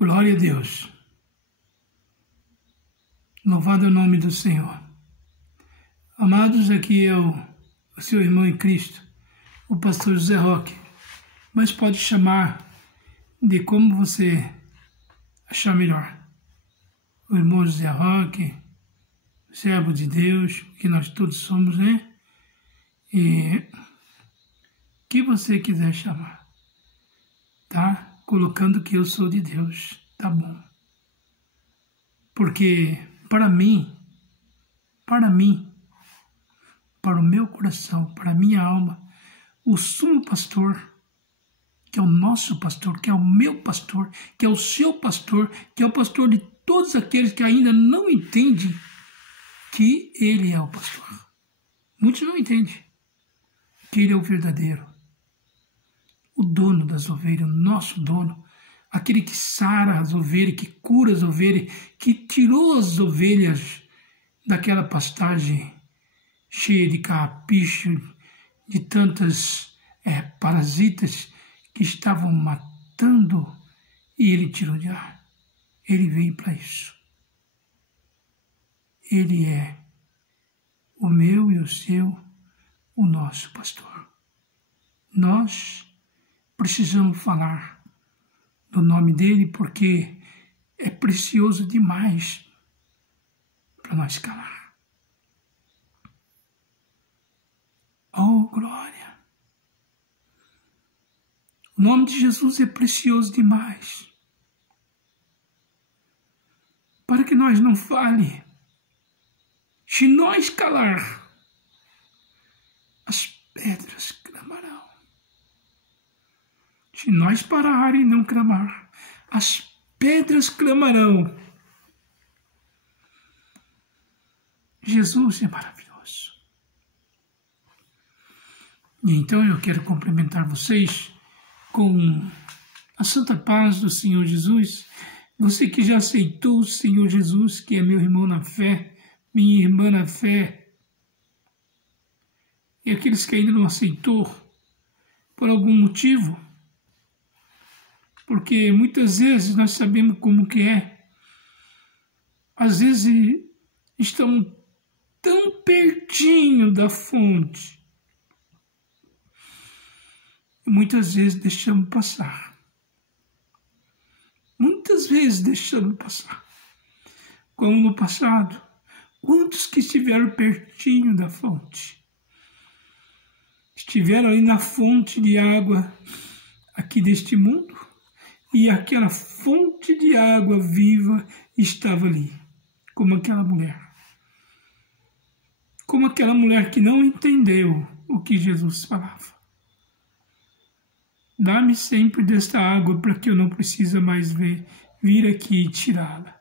Glória a Deus. Louvado é o nome do Senhor. Amados, aqui é o seu irmão em Cristo, o pastor José Roque, mas pode chamar de como você achar melhor. O irmão José Roque, servo de Deus, que nós todos somos, né? E que você quiser chamar, tá? Colocando que eu sou de Deus, tá bom? Porque para mim, para o meu coração, para a minha alma, o sumo pastor, que é o nosso pastor, que é o meu pastor, que é o seu pastor, que é o pastor de todos aqueles que ainda não entendem que ele é o pastor. Muitos não entendem que ele é o verdadeiro, o dono das ovelhas, o nosso dono, aquele que sara as ovelhas, que cura as ovelhas, que tirou as ovelhas daquela pastagem cheia de carrapicho, de tantas parasitas que estavam matando, e ele tirou de lá. Ele veio para isso. Ele é o meu e o seu, o nosso pastor. Nós precisamos falar do nome dele porque é precioso demais para nós calar. Oh, glória! O nome de Jesus é precioso demais para que nós não fale. Se nós calar, as pedras clamarão. Se nós parar e não clamar, as pedras clamarão. Jesus é maravilhoso. E então eu quero cumprimentar vocês com a santa paz do Senhor Jesus. Você que já aceitou o Senhor Jesus, que é meu irmão na fé, minha irmã na fé, e aqueles que ainda não aceitou por algum motivo, porque muitas vezes nós sabemos como que é. Às vezes estamos tão pertinho da fonte, e muitas vezes deixamos passar. Muitas vezes deixamos passar. Como no passado, quantos que estiveram pertinho da fonte? Estiveram ali na fonte de água aqui deste mundo, e aquela fonte de água viva estava ali, como aquela mulher. Como aquela mulher que não entendeu o que Jesus falava. Dá-me sempre desta água para que eu não precise mais vir aqui e tirá-la.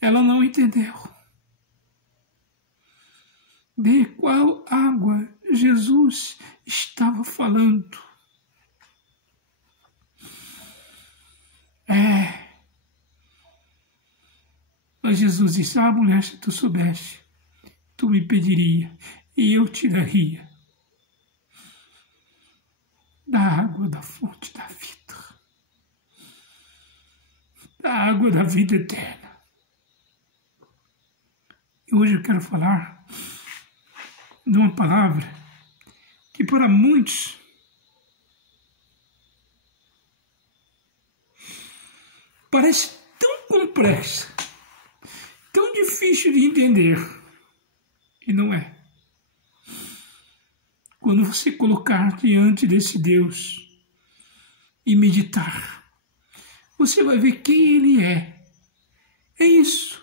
Ela não entendeu. De qual água Jesus estava falando? Mas Jesus disse, mulher, se tu soubesse, tu me pediria e eu te daria da água da fonte da vida, da água da vida eterna. E hoje eu quero falar de uma palavra que para muitos parece tão complexa, tão difícil de entender, e não é. Quando você colocar diante desse Deus e meditar, você vai ver quem Ele é. É isso.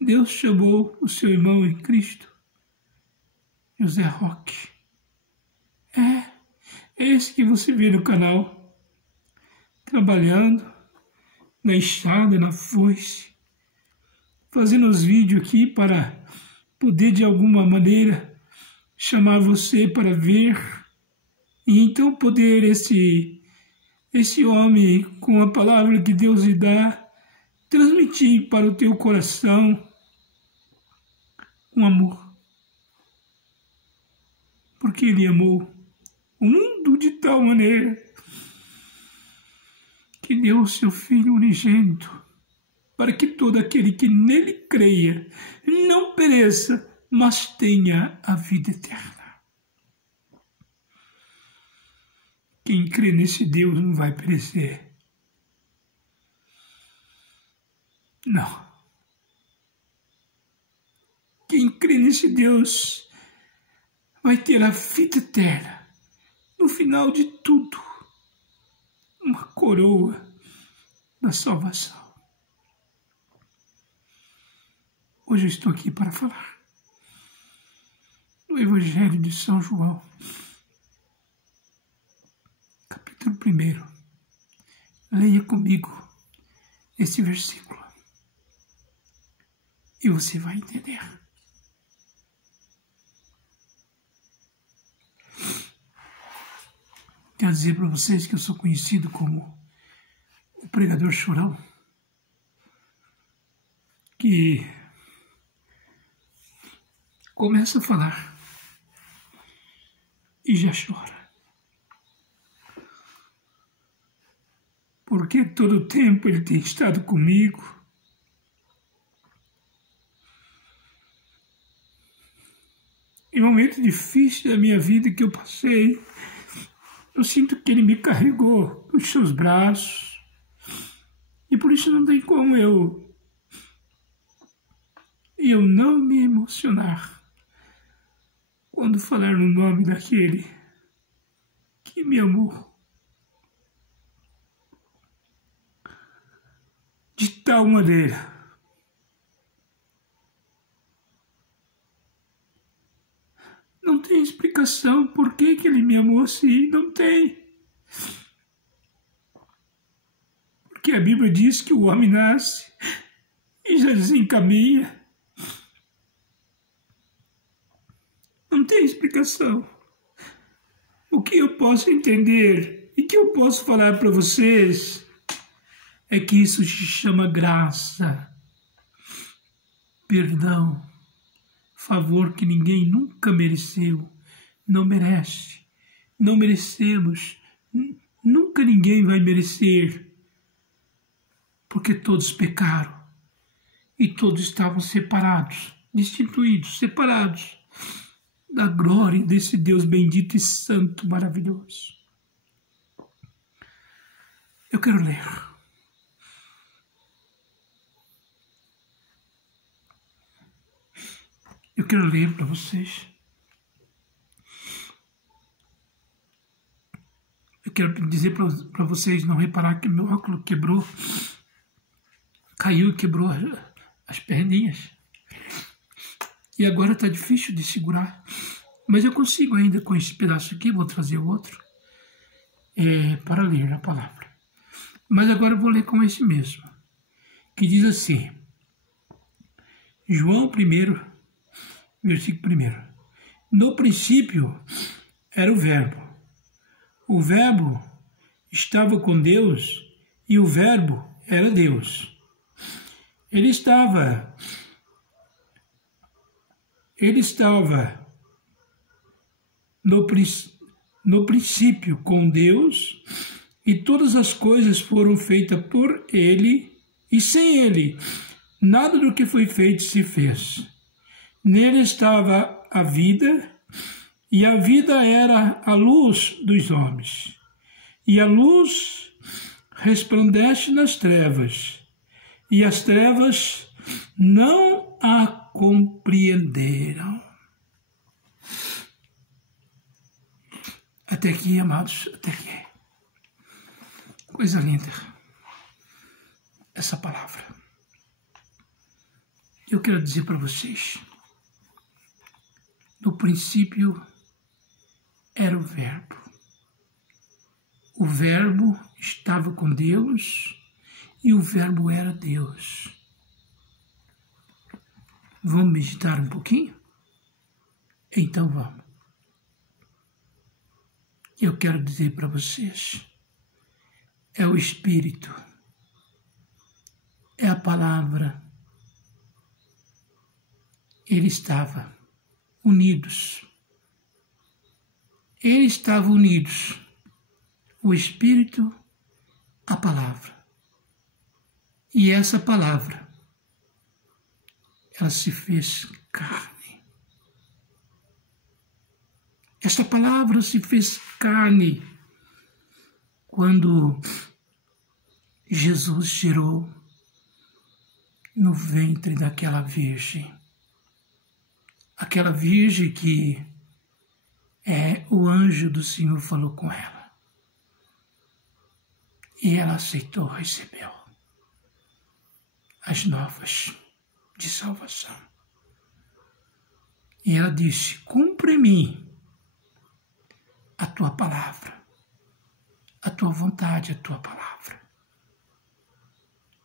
Deus chamou o seu irmão em Cristo, José Roque. É esse que você vê no canal, trabalhando na enxada, na foice, fazendo os vídeos aqui para poder de alguma maneira chamar você para ver, e então poder esse homem, com a palavra que Deus lhe dá, transmitir para o teu coração um amor. Porque Ele amou o mundo de tal maneira que deu o seu Filho unigênito, para que todo aquele que nele creia não pereça, mas tenha a vida eterna. Quem crê nesse Deus não vai perecer. Não. Quem crê nesse Deus vai ter a vida eterna. No final de tudo, uma coroa da salvação. Hoje eu estou aqui para falar do Evangelho de São João, capítulo 1. Leia comigo esse versículo e você vai entender. Quero dizer para vocês que eu sou conhecido como o pregador chorão, que começa a falar e já chora. Porque todo o tempo ele tem estado comigo. Em momentos difíceis da minha vida que eu passei, eu sinto que ele me carregou nos seus braços. E por isso não tem como eu não me emocionar quando falar no nome daquele que me amou de tal maneira não tem explicação por que ele me amou assim, não tem. Porque a Bíblia diz que o homem nasce e já desencaminha. Não tem explicação. O que eu posso entender e que eu posso falar para vocês é que isso se chama graça, perdão, favor que ninguém nunca mereceu, não merece, não merecemos, nunca ninguém vai merecer, porque todos pecaram e todos estavam separados, destituídos, separados da glória desse Deus bendito e santo, maravilhoso. Eu quero ler. Eu quero ler para vocês. Eu quero dizer para vocês não reparar que meu óculos quebrou, caiu e quebrou as perninhas. E agora está difícil de segurar. Mas eu consigo ainda com esse pedaço aqui, vou trazer o outro, para ler a palavra. Mas agora eu vou ler com esse mesmo, que diz assim, João 1, versículo 1. No princípio era o Verbo estava com Deus e o Verbo era Deus. Ele estava no princípio com Deus e todas as coisas foram feitas por Ele e sem Ele nada do que foi feito se fez. Nele estava a vida e a vida era a luz dos homens. E a luz resplandece nas trevas e as trevas não a compreenderam. Até aqui, amados, até aqui. Coisa linda essa palavra. Eu quero dizer para vocês, no princípio era o Verbo. O Verbo estava com Deus e o Verbo era Deus. Vamos meditar um pouquinho? Então vamos. Eu quero dizer para vocês, é o Espírito, é a palavra. Ele estava unidos. Eles estavam unidos. O Espírito, a a palavra. E essa palavra, ela se fez carne. Esta palavra se fez carne quando Jesus gerou no ventre daquela virgem. Aquela virgem que o anjo do Senhor falou com ela. E ela aceitou, recebeu as novas de salvação. E ela disse: cumpre em mim a tua palavra, a tua vontade, a tua palavra.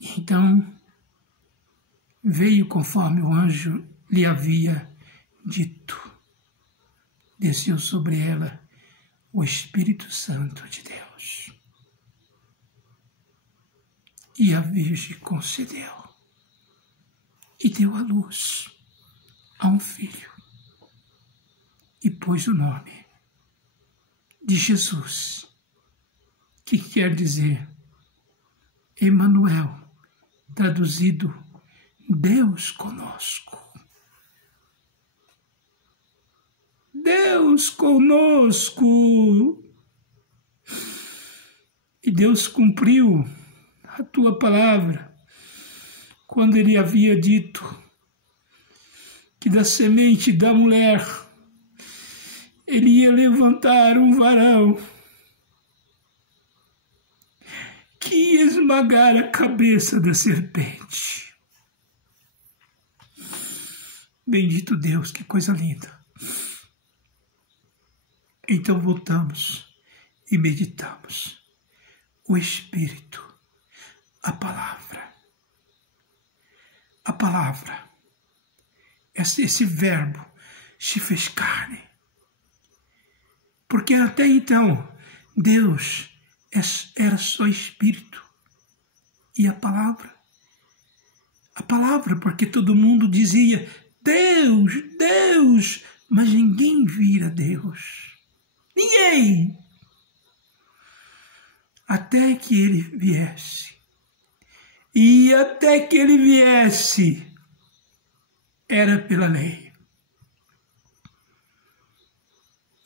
E então veio conforme o anjo lhe havia dito. Desceu sobre ela o Espírito Santo de Deus. E a Virgem concedeu e deu à luz a um filho e pôs o nome de Jesus, que quer dizer Emanuel, traduzido Deus conosco. Deus conosco. E Deus cumpriu a tua palavra quando ele havia dito que da semente da mulher ele ia levantar um varão que ia esmagar a cabeça da serpente. Bendito Deus, que coisa linda. Então voltamos e meditamos. O Espírito, a palavra. A palavra, esse verbo se fez carne. Porque até então, Deus era só Espírito. E a palavra, porque todo mundo dizia Deus, Deus, mas ninguém vira Deus. Ninguém! Até que ele viesse. E até que ele viesse, era pela lei.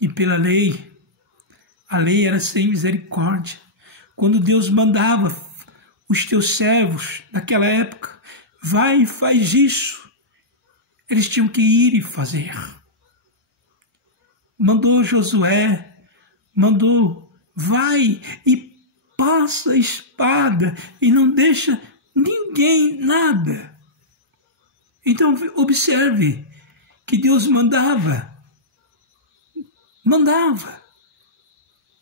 E pela lei, a lei era sem misericórdia. Quando Deus mandava os teus servos, naquela época, vai e faz isso, eles tinham que ir e fazer. Mandou Josué, vai e passa a espada e não deixa ninguém nada. Então observe que Deus mandava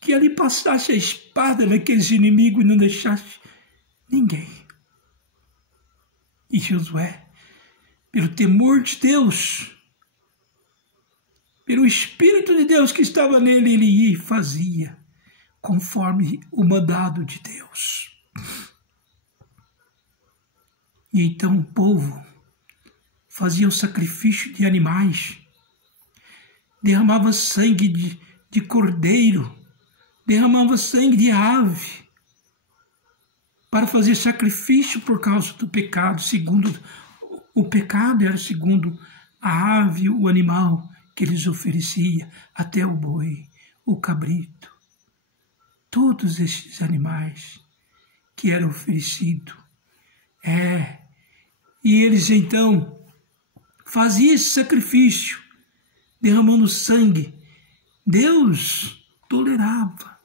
que ali passasse a espada naqueles inimigos e não deixasse ninguém. E Josué, pelo temor de Deus, pelo Espírito de Deus que estava nele, ele ia e fazia conforme o mandado de Deus. E então o povo fazia o sacrifício de animais, derramava sangue de cordeiro, derramava sangue de ave, para fazer sacrifício por causa do pecado, segundo o pecado era segundo a ave, o animal que eles ofereciam, até o boi, o cabrito. Todos esses animais que eram oferecidos. E eles então faziam esse sacrifício, derramando sangue. Deus tolerava.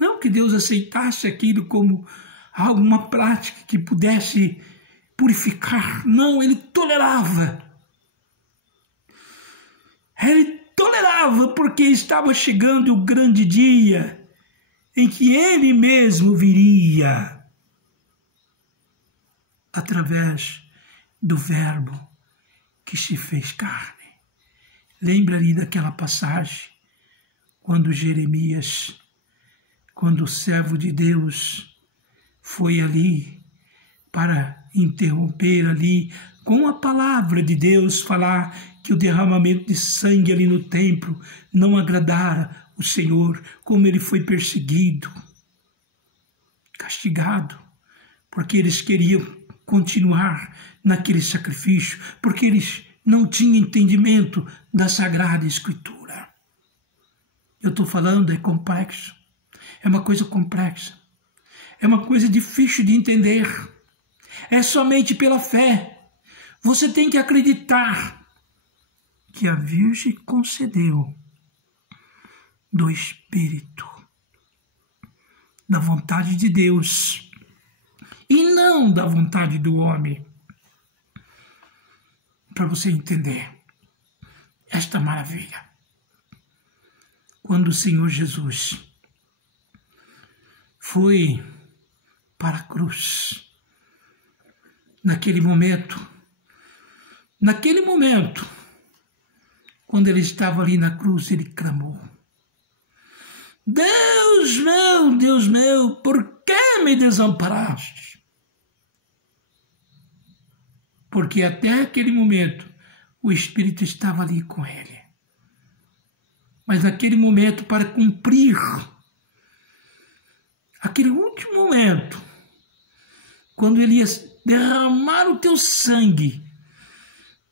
Não que Deus aceitasse aquilo como alguma prática que pudesse purificar. Não, ele tolerava. Ele tolerava porque estava chegando o grande dia em que ele mesmo viria através do verbo que se fez carne. Lembra-lhe daquela passagem quando Jeremias, quando o servo de Deus foi ali para interromper ali com a palavra de Deus, falar que o derramamento de sangue ali no templo não agradara o Senhor, como ele foi perseguido. castigado, porque eles queriam continuar naquele sacrifício, porque eles não tinham entendimento da Sagrada Escritura. Eu estou falando, é complexo, é uma coisa complexa, é uma coisa difícil de entender, é somente pela fé. Você tem que acreditar que a Virgem concedeu do Espírito, da vontade de Deus, e não da vontade do homem. Para você entender esta maravilha. Quando o Senhor Jesus foi para a cruz, naquele momento, quando ele estava ali na cruz, ele clamou: Deus meu, por que me desamparaste? Porque até aquele momento o Espírito estava ali com ele. Mas naquele momento, para cumprir aquele último momento, quando ele ia derramar o teu sangue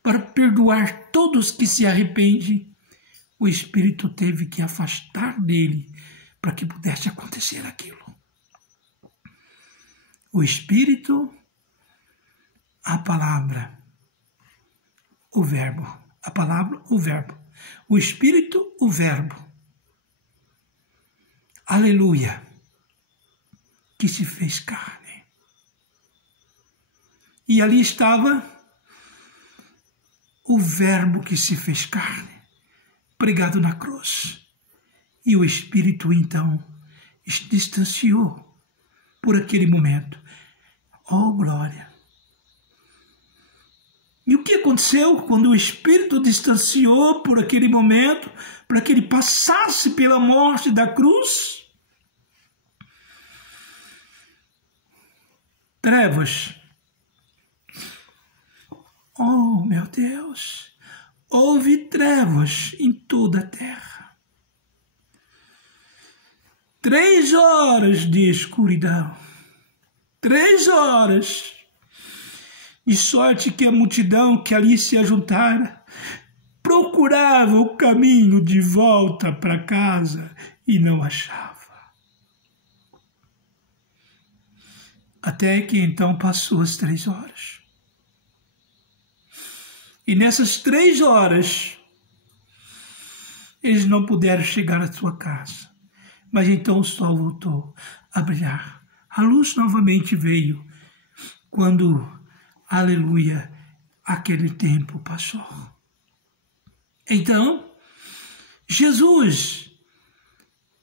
para perdoar todos que se arrependem, o Espírito teve que afastar dele para que pudesse acontecer aquilo. O Espírito, a palavra, o verbo. A palavra, o verbo. O Espírito, o verbo. Aleluia. Que se fez carne. E ali estava o verbo que se fez carne, pregado na cruz. E o Espírito, então, se distanciou por aquele momento. Oh, glória! E o que aconteceu quando o Espírito distanciou por aquele momento, para que ele passasse pela morte da cruz? Trevas. Oh, meu Deus! Houve trevas em toda a terra. 3 horas de escuridão. 3 horas. De sorte que a multidão que ali se ajuntara procurava o caminho de volta para casa e não achava. Até que então passou as 3 horas. E nessas 3 horas, eles não puderam chegar à sua casa. Mas então o sol voltou a brilhar. A luz novamente veio quando, aleluia, aquele tempo passou. Então, Jesus,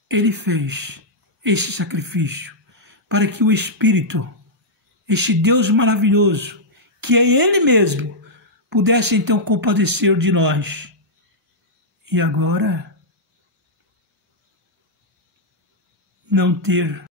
ele fez esse sacrifício para que o Espírito, este Deus maravilhoso, que é Ele mesmo, pudesse então compadecer de nós. E agora, não ter